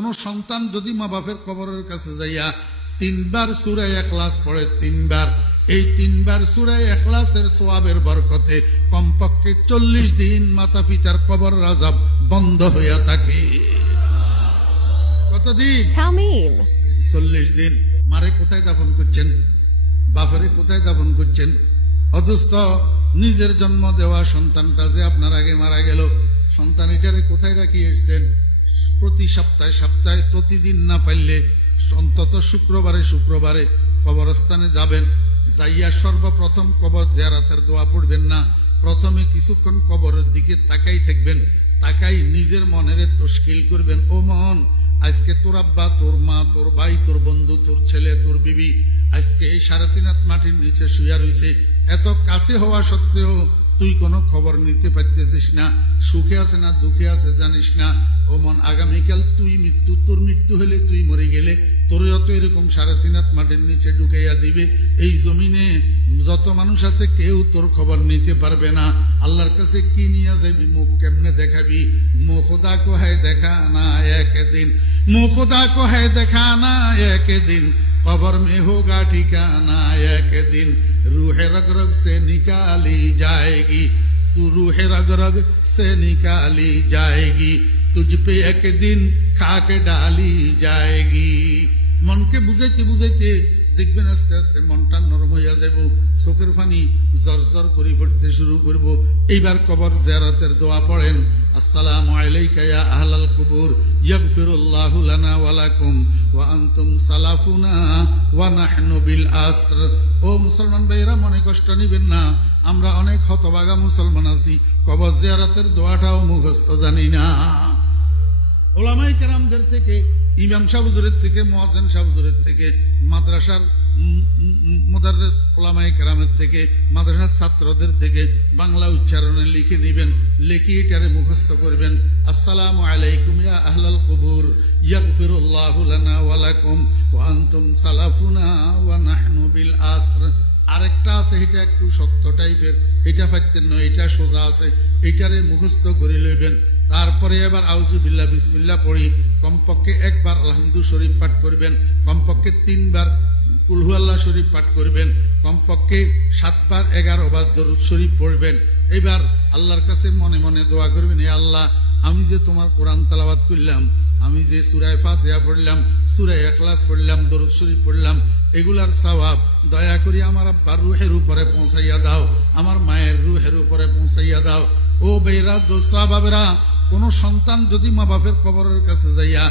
কোন সন্তান যদি মা বাপের কবরের কাছে যাইয়া 3 বার সূরা ইখলাস পড়ে, 3 বার, এই 3 বার সূরা ইখলাসের সওয়াবের বরকতে কমপক্ষে 40 দিন মাতা পিতার কবর আযাব বন্ধ হইয়া থাকে। কতদিন? 40 দিন। মারে কোথায় দাফন করছেন? বাপরে কোথায় দাফন করছেন? অদুস্ত নিজের জন্ম দেওয়া সন্তানটা যে আপনার আগে মারা গেল, সন্তান এটারে কোথায় রাখি এসছেন? প্রতি সপ্তাহে প্রতিদিন না পারলে অন্তত শুক্রবারে কবরস্থানে যাবেন। যাইয়া সর্বপ্রথম কবর জিয়ারতের দোয়া পড়বেন না, প্রথমে কিছুক্ষণ কবরের দিকে তাকাই থাকবেন। তাকাই নিজের মনের তশকিল করবেন, ও মন, আজকে তোর আব্বা, তোর মা, তোর ভাই, তোর বন্ধু, তোর ছেলে, তোর বিবি আজকে এই 3.5 হাত মাটির নিচে শুয়া রইছে। এত কাছে হওয়া সত্ত্বেও তুই কোনো খবর নিতে পারতেছিস না, সুখে আছে না দুঃখে আছে জানিস না। ও মন, আগামীকাল তোর মৃত্যু হলে, তুই মরে গেলে তোরও তো এরকম 3.5 হাত মাটির নিচে ঢুকাইয়া দিবে। এই জমিনে যত মানুষ আছে কেউ তোর খবর নিতে পারবে না। আল্লাহর কাছে কি নিয়ে যাবি? মুখ কেমনে দেখাবি? মুখ খোদা কো হ্যায় দেখানা একদিন, মুখ খোদা কো হ্যায় দেখানা একদিন, कब्र में होगा ठिकाना एक दिन, रूह रग रग से निकाली जाएगी, तू रूह रग रग से निकाली जाएगी, तुझ पे एक दिन खाक डाली जाएगी। मन के बुझाइते बुझाइते দেখবেন আস্তে আস্তে মনটা নরম হইয়া যাব, চোখের পানি জরজর করে পড়তে শুরু করব। এইবার কবর জিয়ারতের দোয়া পড়েন, আসসালামু আলাইকা ইয়া আহলাল কুবুর ইয়াগফিরুল্লাহু লানা ওয়া লাকুম ওয়া আনতুম সালাফুনা ওয়া নাহনু বিল আসর। ও মুসলমান ভাইরা, মনে কষ্ট নিবেন না, আমরা অনেক হতভাগা মুসলমান আছি, কবর জিয়ারতের দোয়াটাও মুখস্থ জানি না। ওলামায়ে কেরামদের থেকে, ইমাম সাহেব হুজুরের থেকে, মুয়াজ্জিন সাহেব হুজুরের থেকে, মাদ্রাসার মুদাররিস ওলামায়ে কেরামের থেকে, মাদ্রাসার ছাত্রদের থেকে বাংলা উচ্চারণে লিখে নেবেন, লিখে এটারে মুখস্থ করবেন। আসসালামু আলাইকুম ইয়া আহলাল কুবুর ইয়াগফিরুল্লাহু লানা ওয়া লাকুম ওয়া আনতুম সালাফুনা ওয়া নাহনু বিল আসর। আরেকটা আছে, এটা একটু শক্ত টাইপের, এটা পাইতেন নয়, এটা সোজা আছে, এটারে মুখস্থ করে লইবেন। তারপরে এবার আউযুবিল্লাহ বিসমিল্লাহ পড়ি, কমপক্ষে 1 বার আলহামদু শরীফ পাঠ করবেন, কমপক্ষে 3 বার কুল হুয়াল্লাহ শরীফ পাঠ করবেন, কমপক্ষে 7 বার 11 বার দরুদ শরীফ পড়বেন। এবার আল্লাহর কাছে মনে মনে দোয়া করবেন, হে আল্লাহ, আমি যে তোমার কোরআন তেলাওয়াত করলাম, আমি যে সূরা ফাতিহা পড়লাম, সূরা ইখলাস পড়লাম, দরুদ শরীফ পড়লাম, এগুলার সওয়াব দয়া করে আমার আব্বার রূহের উপরে পৌঁছাইয়া দাও, আমার মায়ের রূহের উপরে পৌঁছাইয়া দাও। ও বেরা, দোস্ত, বাবেরা, কোন সন্তান যদি মা বাপের কবরের কাছে যাইয়া